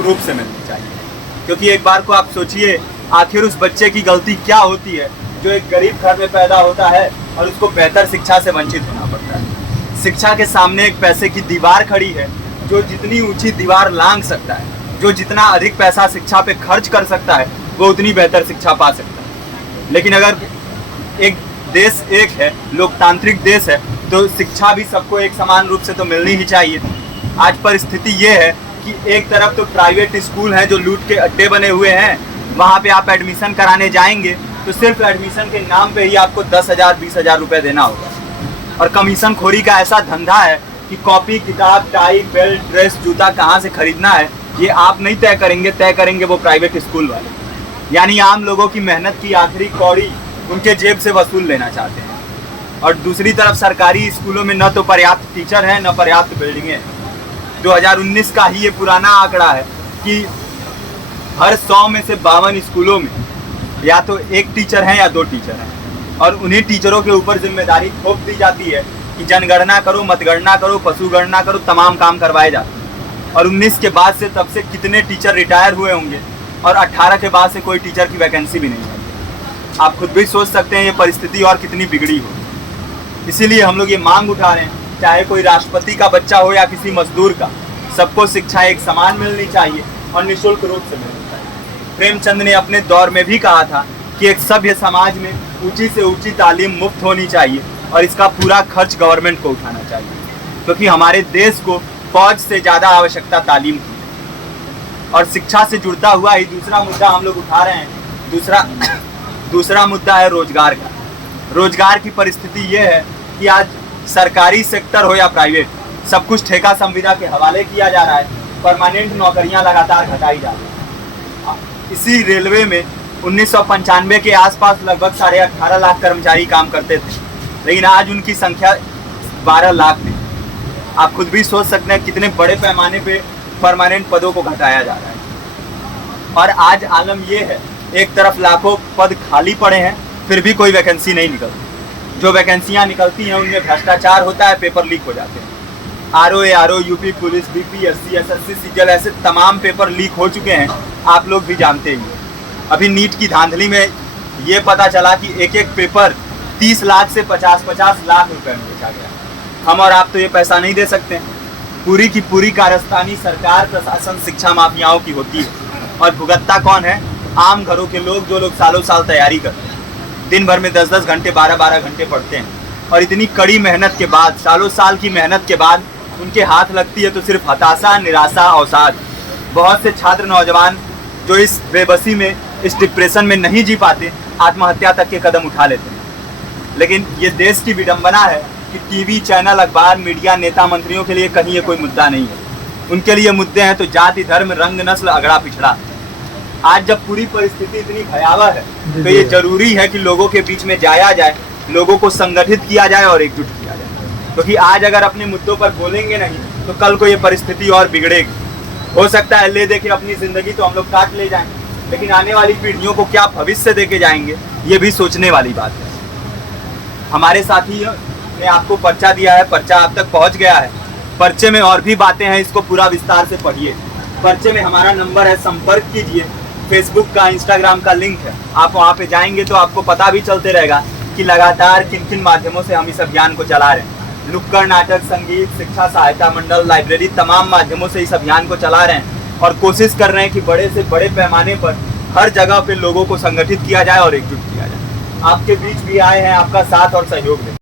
निःशुल्क रूप से मिलनी चाहिए। क्योंकि एक बार को आप सोचिए, आखिर उस बच्चे की गलती क्या होती है जो एक गरीब घर में पैदा होता है और उसको बेहतर शिक्षा से वंचित होना पड़ता है। शिक्षा के सामने एक पैसे की दीवार खड़ी है, जो जितनी ऊंची दीवार लांघ सकता है, जो जितना अधिक पैसा शिक्षा पे खर्च कर सकता है, वो उतनी बेहतर शिक्षा पा सकता है। लेकिन अगर एक देश एक है, लोकतांत्रिक देश है, तो शिक्षा भी सबको एक समान रूप से तो मिलनी ही चाहिए। आज परिस्थिति ये है कि एक तरफ तो प्राइवेट स्कूल हैं जो लूट के अड्डे बने हुए हैं, वहाँ पे आप एडमिशन कराने जाएंगे तो सिर्फ एडमिशन के नाम पे ही आपको 10,000 20,000 रुपये देना होगा। और कमीशन खोरी का ऐसा धंधा है कि कॉपी, किताब, टाई, बेल्ट, ड्रेस, जूता कहाँ से खरीदना है ये आप नहीं तय करेंगे वो प्राइवेट स्कूल वाले। यानी आम लोगों की मेहनत की आखिरी कौड़ी उनके जेब से वसूल लेना चाहते हैं। और दूसरी तरफ सरकारी स्कूलों में न तो पर्याप्त टीचर हैं, न पर्याप्त बिल्डिंगें हैं। 2019 का ही ये पुराना आंकड़ा है कि हर 100 में से 52 स्कूलों में या तो एक टीचर है या 2 टीचर हैं। और उन्हीं टीचरों के ऊपर जिम्मेदारी थोप दी जाती है कि जनगणना करो, मतगणना करो, पशुगणना करो, तमाम काम करवाए जाते हैं। और 19 के बाद से तब से कितने टीचर रिटायर हुए होंगे और 18 के बाद से कोई टीचर की वैकेंसी भी नहीं है। आप खुद भी सोच सकते हैं ये परिस्थिति और कितनी बिगड़ी हो। इसीलिए हम लोग ये मांग उठा रहे हैं, चाहे कोई राष्ट्रपति का बच्चा हो या किसी मजदूर का, सबको शिक्षा एक समान मिलनी चाहिए और निःशुल्क रूप से मिलनी चाहिए। प्रेमचंद ने अपने दौर में भी कहा था कि एक सभ्य समाज में ऊंची से ऊंची तालीम मुफ्त होनी चाहिए और इसका पूरा खर्च गवर्नमेंट को उठाना चाहिए, क्योंकि हमारे देश को फौज से ज़्यादा आवश्यकता तालीम की है। और शिक्षा से जुड़ता हुआ ही दूसरा मुद्दा हम लोग उठा रहे हैं। दूसरा मुद्दा है रोजगार का। रोजगार की परिस्थिति ये है कि आज सरकारी सेक्टर हो या प्राइवेट, सब कुछ ठेका संविदा के हवाले किया जा रहा है। परमानेंट नौकरियां लगातार घटाई जा रही हैं। इसी रेलवे में 1995 के आसपास लगभग 18.5 लाख कर्मचारी काम करते थे, लेकिन आज उनकी संख्या 12 लाख थी। आप खुद भी सोच सकते हैं कितने बड़े पैमाने पे परमानेंट पदों को घटाया जा रहा है। और आज आलम ये है, एक तरफ लाखों पद खाली पड़े हैं, फिर भी कोई वैकेंसी नहीं निकलती। जो वैकेंसियां निकलती हैं उनमें भ्रष्टाचार होता है, पेपर लीक हो जाते हैं। RO, UP police, BPSC, SSC, CGL, ऐसे तमाम पेपर लीक हो चुके हैं, आप लोग भी जानते ही। अभी नीट की धांधली में ये पता चला कि एक एक पेपर 30 लाख से 50-50 लाख रुपए में बेचा गया। हम और आप तो ये पैसा नहीं दे सकते। पूरी की पूरी कारस्तानी सरकार, प्रशासन, शिक्षा माफियाओं की होती है। और भुगतता कौन है? आम घरों के लोग, जो लोग सालों साल तैयारी करते हैं, दिन भर में 10-10 घंटे, 12-12 घंटे पढ़ते हैं। और इतनी कड़ी मेहनत के बाद, सालों साल की मेहनत के बाद उनके हाथ लगती है तो सिर्फ हताशा, निराशा, अवसाद। बहुत से छात्र नौजवान जो इस बेबसी में, इस डिप्रेशन में नहीं जी पाते, आत्महत्या तक के कदम उठा लेते हैं। लेकिन ये देश की विडंबना है कि टीवी चैनल, अखबार, मीडिया, नेता, मंत्रियों के लिए कहीं ये कोई मुद्दा नहीं है। उनके लिए मुद्दे हैं तो जाति, धर्म, रंग, नस्ल, अगड़ा पिछड़ा। आज जब पूरी परिस्थिति इतनी भयावह है तो ये जरूरी है कि लोगों के बीच में जाया जाए, लोगों को संगठित किया जाए और एकजुट किया जाए। क्योंकि आज अगर अपने मुद्दों पर बोलेंगे नहीं तो कल को ये परिस्थिति और बिगड़ेगी। हो सकता है ले दे के अपनी जिंदगी तो हम लोग काट ले जाएं, लेकिन आने वाली पीढ़ियों को क्या भविष्य दे के जाएंगे, ये भी सोचने वाली बात है। हमारे साथी ने आपको पर्चा दिया है, पर्चा आप तक पहुंच गया है। पर्चे में और भी बातें हैं, इसको पूरा विस्तार से पढ़िए। पर्चे में हमारा नंबर है, संपर्क कीजिए। फेसबुक का, इंस्टाग्राम का लिंक है, आप वहाँ पे जाएंगे तो आपको पता भी चलते रहेगा कि लगातार किन किन माध्यमों से हम इस अभियान को चला रहे हैं। नुक्कड़ नाटक, संगीत, शिक्षा सहायता मंडल, लाइब्रेरी, तमाम माध्यमों से इस अभियान को चला रहे हैं और कोशिश कर रहे हैं कि बड़े से बड़े पैमाने पर हर जगह पे लोगों को संगठित किया जाए और एकजुट किया जाए। आपके बीच भी आए हैं आपका साथ और सहयोग दें।